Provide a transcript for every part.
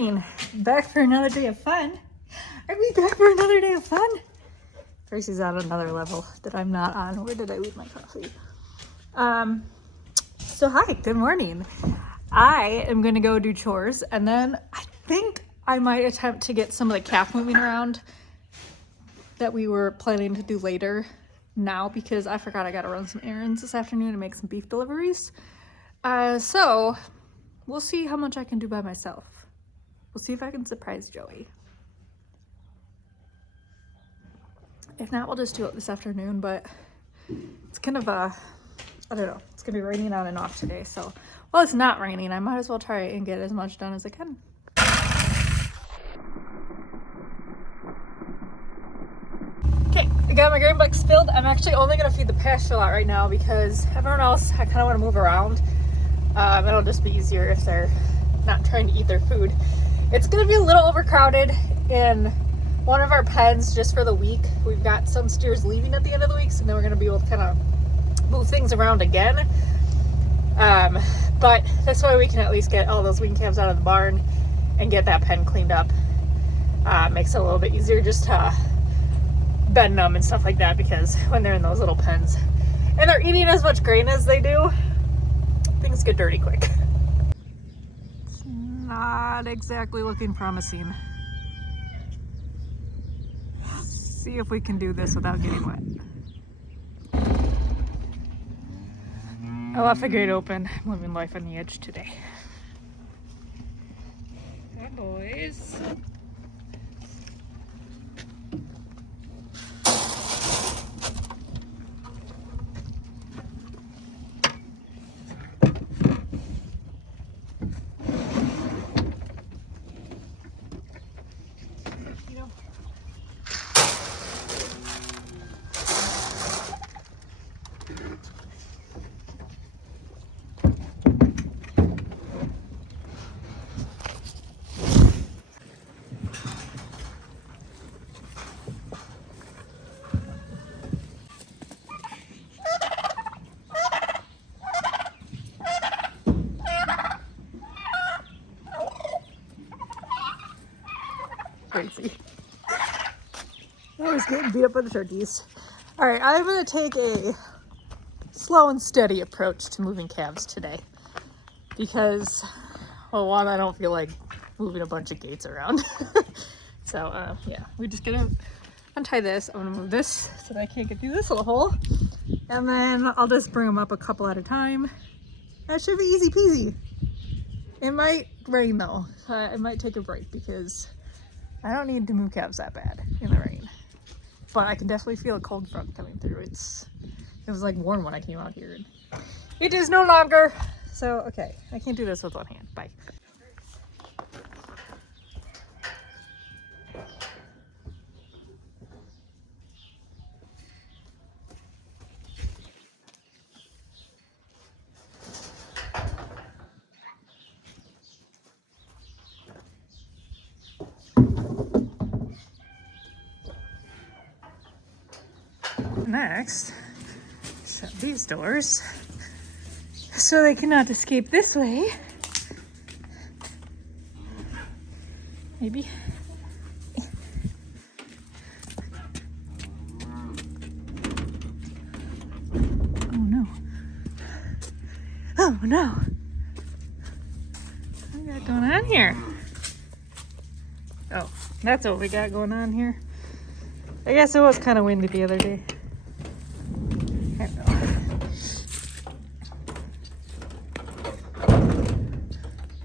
morning. Back for another day of fun. Are we back for another day of fun? Tracy's on another level that I'm not on. Where did I leave my coffee? So hi, good morning. I am gonna go do chores and then I think I might attempt to get some of the calf moving around that we were planning to do later now because I forgot I gotta run some errands this afternoon and make some beef deliveries. So we'll see how much I can do by myself. We'll see if I can surprise Joey. If not, we'll just do it this afternoon, but it's kind of I don't know, it's gonna be raining on and off today, so while it's not raining, I might as well try and get as much done as I can. Okay, I got my grain buckets filled. I'm actually only gonna feed the pasture lot right now because everyone else, I kind of want to move around. It'll just be easier if they're not trying to eat their food. It's gonna be a little overcrowded in one of our pens just for the week. We've got some steers leaving at the end of the week, so then we're gonna be able to kind of move things around again. But this way we can at least get all those weaned calves out of the barn and get that pen cleaned up. Makes it a little bit easier just to bend them and stuff like that, because when they're in those little pens and they're eating as much grain as they do, things get dirty quick. It's not exactly looking promising. See if we can do this without getting wet. I left the gate open. I'm living life on the edge today. Hi, boys. Crazy. I was getting beat up by the turkeys. All right, I'm gonna take a slow and steady approach to moving calves today because, well, one, I don't feel like moving a bunch of gates around. So yeah, we're just gonna untie this. I'm gonna move this so that I can't get through this little hole, and then I'll just bring them up a couple at a time. That should be easy peasy. It might rain though. I might take a break because I don't need to move calves that bad in the rain, but I can definitely feel a cold front coming through. It was like warm when I came out here. It is no longer. So, okay, I can't do this with one hand. Bye. Next, shut these doors so they cannot escape this way. Maybe. Oh no. Oh no. What we got going on here? Oh, that's what we got going on here. I guess it was kind of windy the other day.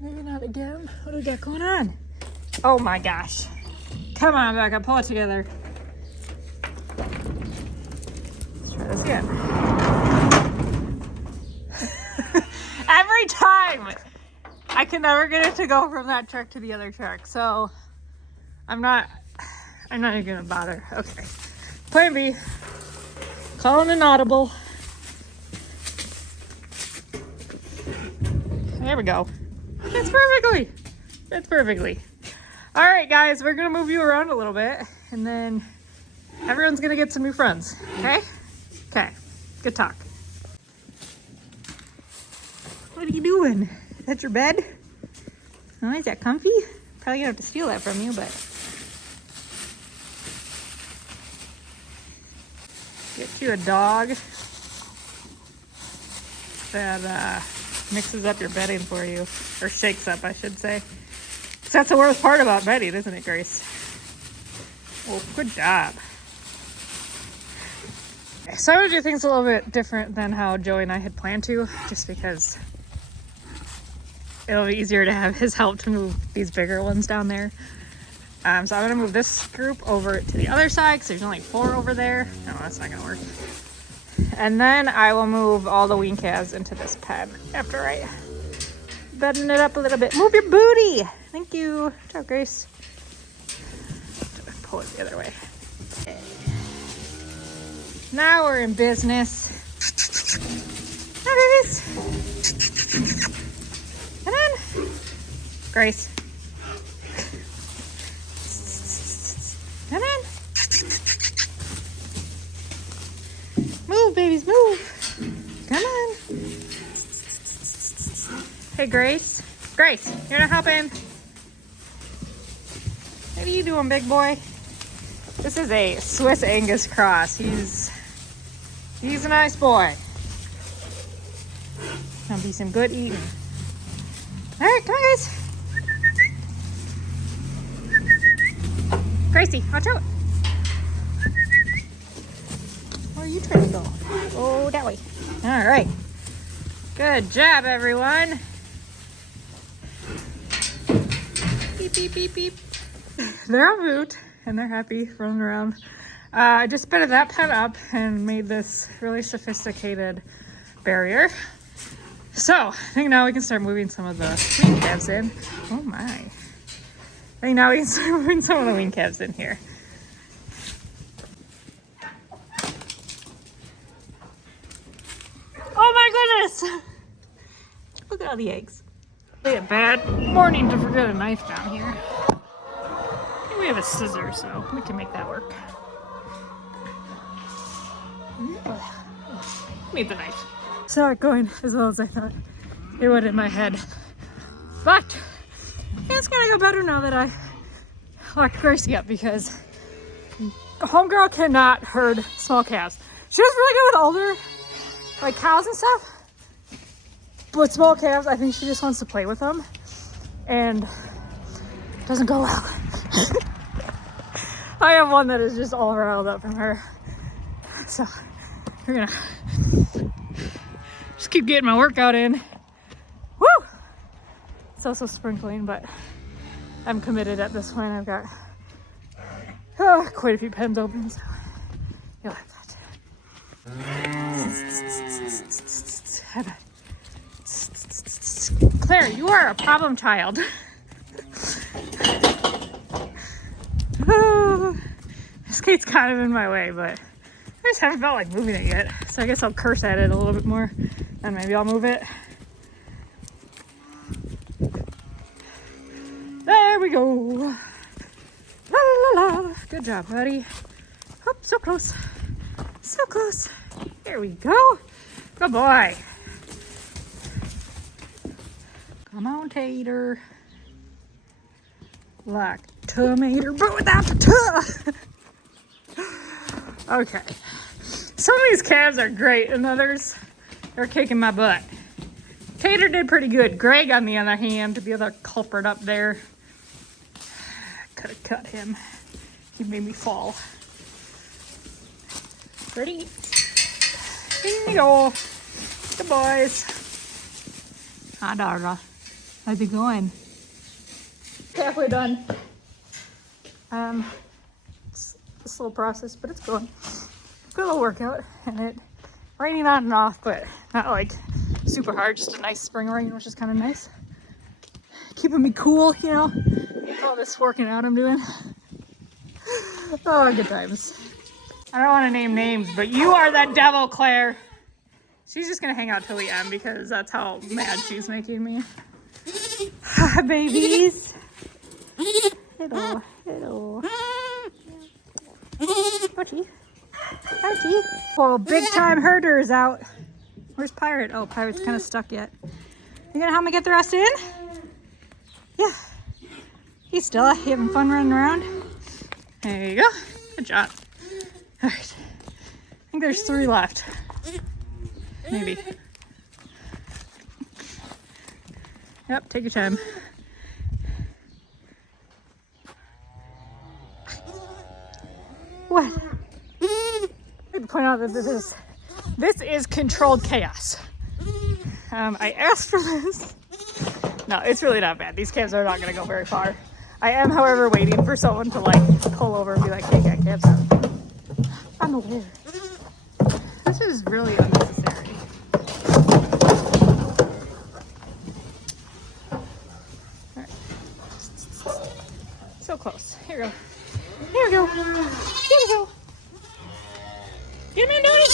Maybe not again. What do we got going on? Oh my gosh. Come on, Becca, pull it together. Let's try this again. Every time! I can never get it to go from that truck to the other truck, so I'm not even gonna bother. Okay. Plan B. Calling an audible. There we go. Fits perfectly. Fits perfectly. All right, guys, we're gonna move you around a little bit, and then everyone's gonna get some new friends. Okay? Okay. Good talk. What are you doing? Is that your bed? Oh, is that comfy? Probably gonna have to steal that from you, but get you a dog that mixes up your bedding for you, or shakes up, I should say. So that's the worst part about bedding, isn't it, Grace? Well, good job. So I'm gonna do things a little bit different than how Joey and I had planned to, just because it'll be easier to have his help to move these bigger ones down there. So I'm gonna move this group over to the other side because there's only 4 over there. No, that's not gonna work. And then I will move all the wean calves into this pen after I button it up a little bit. Move your booty! Thank you. Ciao, Grace. Pull it the other way. Okay. Now we're in business. Hi, babies. Come on. Grace. Come on. Move, babies, move. Come on. Hey, Grace. Grace, you're not helping. What are you doing, big boy? This is a Swiss Angus cross. He's a nice boy. Gonna be some good eating. All right, come on, guys. Gracie, watch out. Where are you trying to go? Oh, that way. All right. Good job, everyone. Beep, beep, beep, beep. They're on route and they're happy running around. I just bedded that pen up and made this really sophisticated barrier. So I think now we can start moving some of the wean calves in. Oh my. I think now we can start moving some of the wean calves in here. Oh my goodness! Look at all the eggs. Really a bad morning to forget a knife down here. I think we have a scissor, so we can make that work. Need the knife. It's not going as well as I thought it would in my head. But it's gonna go better now that I locked Gracie up, because homegirl cannot herd small calves. She does really good with older, like cows and stuff. But small calves, I think she just wants to play with them. And it doesn't go well. I have one that is just all riled up from her. So we're gonna just keep getting my workout in. Woo! It's also sprinkling, but I'm committed at this point. I've got quite a few pens open, so you'll have that. Claire, you are a problem child. This gate's kind of in my way, but I just haven't felt like moving it yet. So I guess I'll curse at it a little bit more and maybe I'll move it. There we go. La la la. Good job, buddy. Oh, so close. So close. There we go. Good boy. Come on, Tater. Like tomato, but without the Okay. Some of these calves are great, and others are kicking my butt. Tater did pretty good. Greg, on the other hand, the other culprit up there, could have cut him. He made me fall. Ready? Here you go. Good boys. Hi, Darla. How's it going? Halfway done. It's a slow process, but it's going. Good little workout, and it raining on and off, but not like super hard. Just a nice spring rain, which is kind of nice. Keeping me cool, you know. With all this working out I'm doing. Oh, good times. I don't want to name names, but you are that devil, Claire. She's just gonna hang out till the end because that's how mad she's making me. Hi, babies. Hello, hello. Archie. Archie. Well, big time herder is out. Where's Pirate? Oh, Pirate's kind of stuck yet. You gonna help me get the rest in? Yeah. Hey Stella, you having fun running around? There you go. Good job. All right. I think there's 3 left. Maybe. Yep, take your time. What? I have to point out that this is controlled chaos. I asked for this. No, it's really not bad. These calves are not going to go very far. I am, however, waiting for someone to like pull over and be like, "Hey, got calves out." I'm aware. This is really unnecessary. All right. So close. Here we go. Here we go. Here we go. Get him in, Donnie.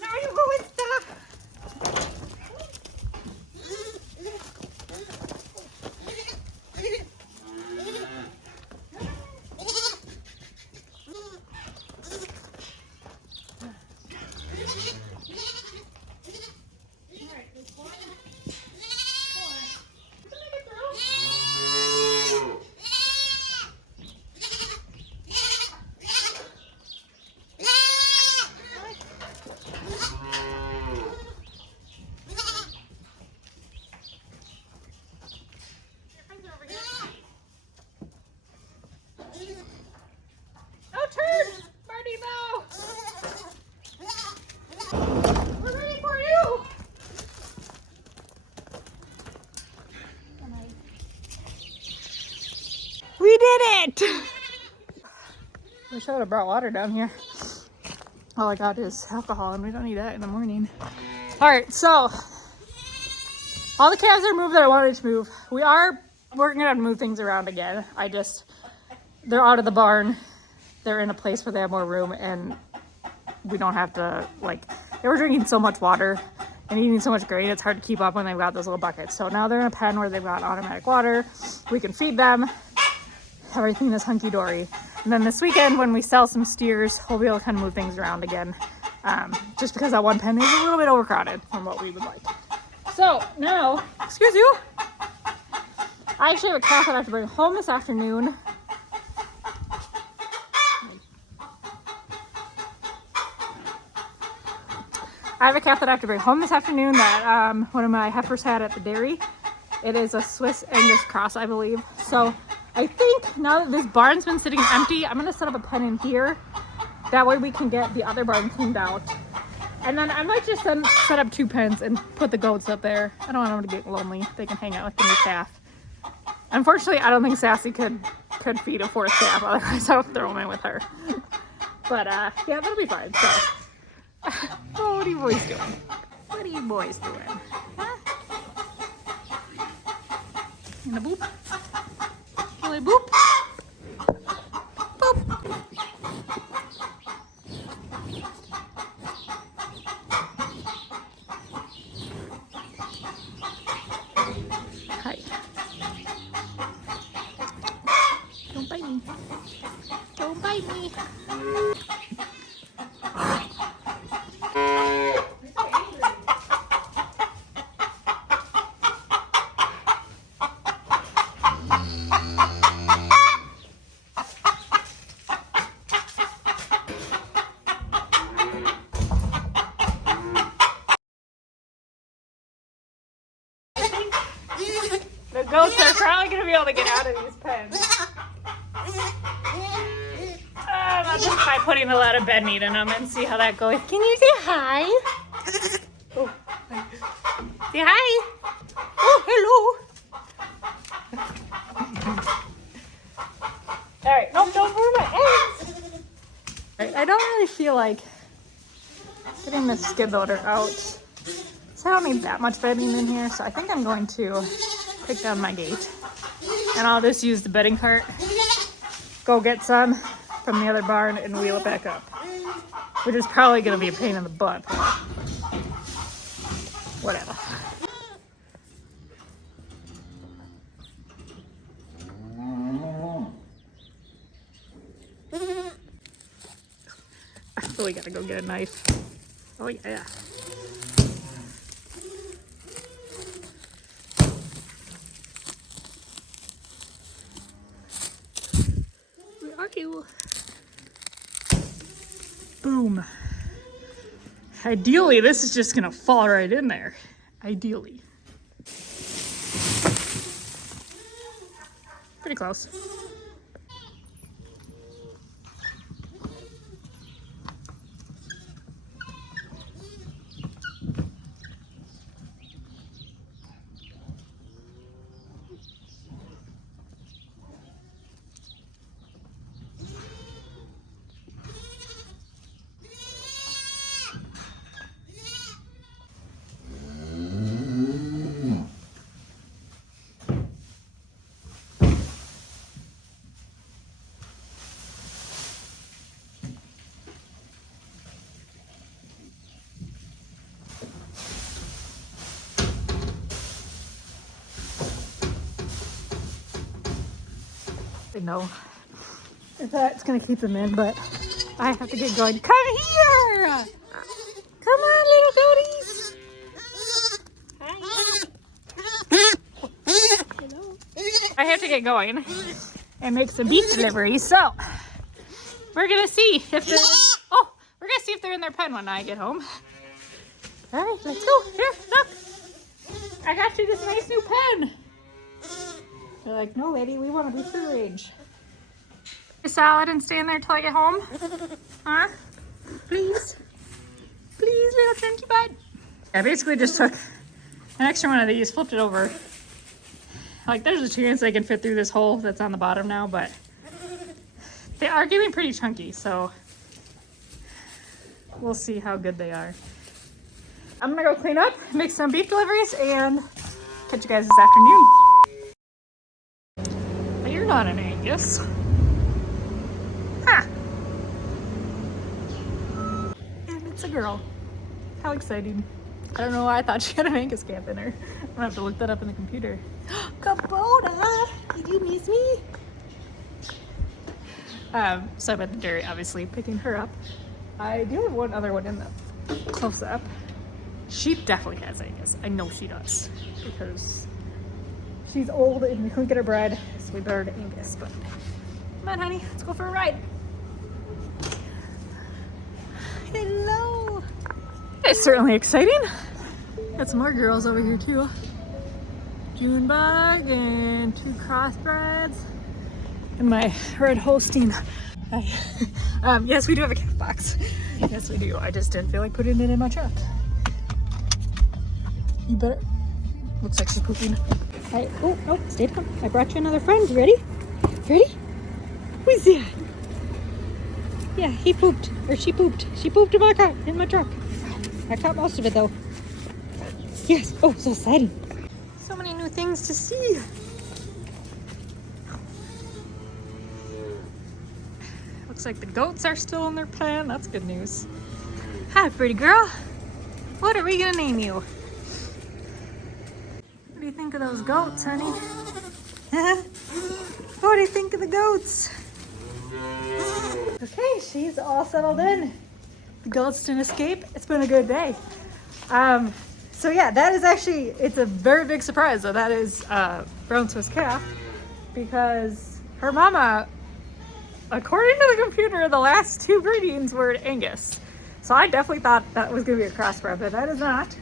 Now you go and stop. We did it! Wish I would have brought water down here. All I got is alcohol and we don't need that in the morning. All right, so all the calves are moved that I wanted to move. We are working on move things around again. They're out of the barn. They're in a place where they have more room and we don't have to, like, they were drinking so much water and eating so much grain, it's hard to keep up when they've got those little buckets. So now they're in a pen where they've got automatic water. We can feed them. Everything is hunky-dory. And then this weekend when we sell some steers, we'll be able to kind of move things around again. Just because that one pen is a little bit overcrowded from what we would like. So now, excuse you, I actually have a calf that I have to bring home this afternoon. I have a calf that I have to bring home this afternoon that one of my heifers had at the dairy. It is a Swiss Angus cross, I believe. So I think now that this barn's been sitting empty, I'm gonna set up a pen in here. That way we can get the other barn cleaned out. And then I might just set up 2 pens and put the goats up there. I don't want them to get lonely. They can hang out with the new calf. Unfortunately, I don't think Sassy could feed a 4th calf, otherwise I would throw them in with her. But yeah, that'll be fine. So, oh, what are you boys doing? What are you boys doing? Huh? And a boop. Really boop. Boop. Hi. Don't bite me. Don't bite me. The goats are probably going to be able to get out of these pens. That's just by putting a lot of bed meat in them and see how that goes. Can you say hi? Oh. Say hi. Oh, hello. All right, nope, don't burn my eggs. All right, I don't really feel like getting the skid loader out. So I don't need that much bedding in here, so I think I'm going to take down my gate. And I'll just use the bedding cart, go get some from the other barn, and wheel it back up. Which is probably going to be a pain in the butt, but whatever. So we gotta go get a knife. Oh yeah. Where are you? Boom. Ideally, this is just gonna fall right in there. Ideally. Pretty close. I know if that's gonna keep them in, but I have to get going. Come here! Come on, little goaties! Hi. Hello. I have to get going and make some beef deliveries, so we're gonna see if they're we're gonna see if they're in their pen when I get home. All right, let's go. Here, look. I got you this nice new pen. They're like, no, lady, we want to be free range. A salad and stay in there till I get home? Huh? Please? Please, little chunky bud. I basically just took an extra one of these, flipped it over. Like, there's a chance they can fit through this hole that's on the bottom now, but they are getting pretty chunky, so we'll see how good they are. I'm gonna go clean up, make some beef deliveries, and catch you guys this afternoon. But you're not an Angus. Huh. And it's a girl. How exciting. I don't know why I thought she had an Angus calf in her. I'm gonna have to look that up in the computer. Kubota, did you miss me? So I'm at the dairy, obviously, picking her up. I do have one other one in the close-up. She definitely has Angus. I know she does, because she's old and we couldn't get her bred, so we bred Angus. But come on, honey, let's go for a ride. Hello. It's certainly exciting. Got some more girls over here too. Junebug and 2 crossbreds and my red Holstein. Yes, we do have a calf box. Yes, we do. I just didn't feel like putting it in my truck. You better. Looks like she's pooping. Oh, no, stay down. I brought you another friend. You ready? Ready? Who's that? Yeah, he pooped. Or she pooped. She pooped in my car, in my truck. I caught most of it though. Yes. Oh, so exciting. So many new things to see. Looks like the goats are still in their pen. That's good news. Hi, pretty girl. What are we gonna name you? What do you think of those goats, honey? What do you think of the goats? Okay, she's all settled in. The goats didn't escape. It's been a good day. So yeah, that is actually, it's a very big surprise. So that is Brown Swiss calf, because her mama, according to the computer, the last 2 breedings were Angus. So I definitely thought that was gonna be a crossbred, but that is not.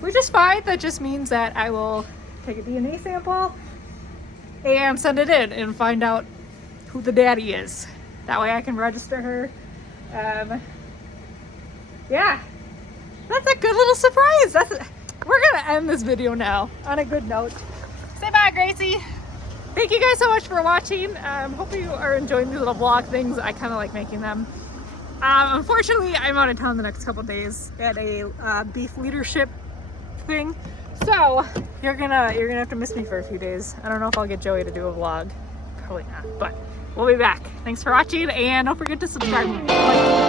Which is fine. That just means that I will take a DNA sample and send it in and find out who the daddy is. That way I can register her. Yeah, that's a good little surprise. We're gonna end this video now on a good note. Say bye, Gracie. Thank you guys so much for watching. Hope you are enjoying these little vlog things. I kind of like making them. Unfortunately, I'm out of town the next couple days at a beef leadership thing, so you're gonna have to miss me for a few days. I don't know if I'll get Joey to do a vlog. Probably not, but we'll be back. Thanks for watching, and don't forget to subscribe. Bye.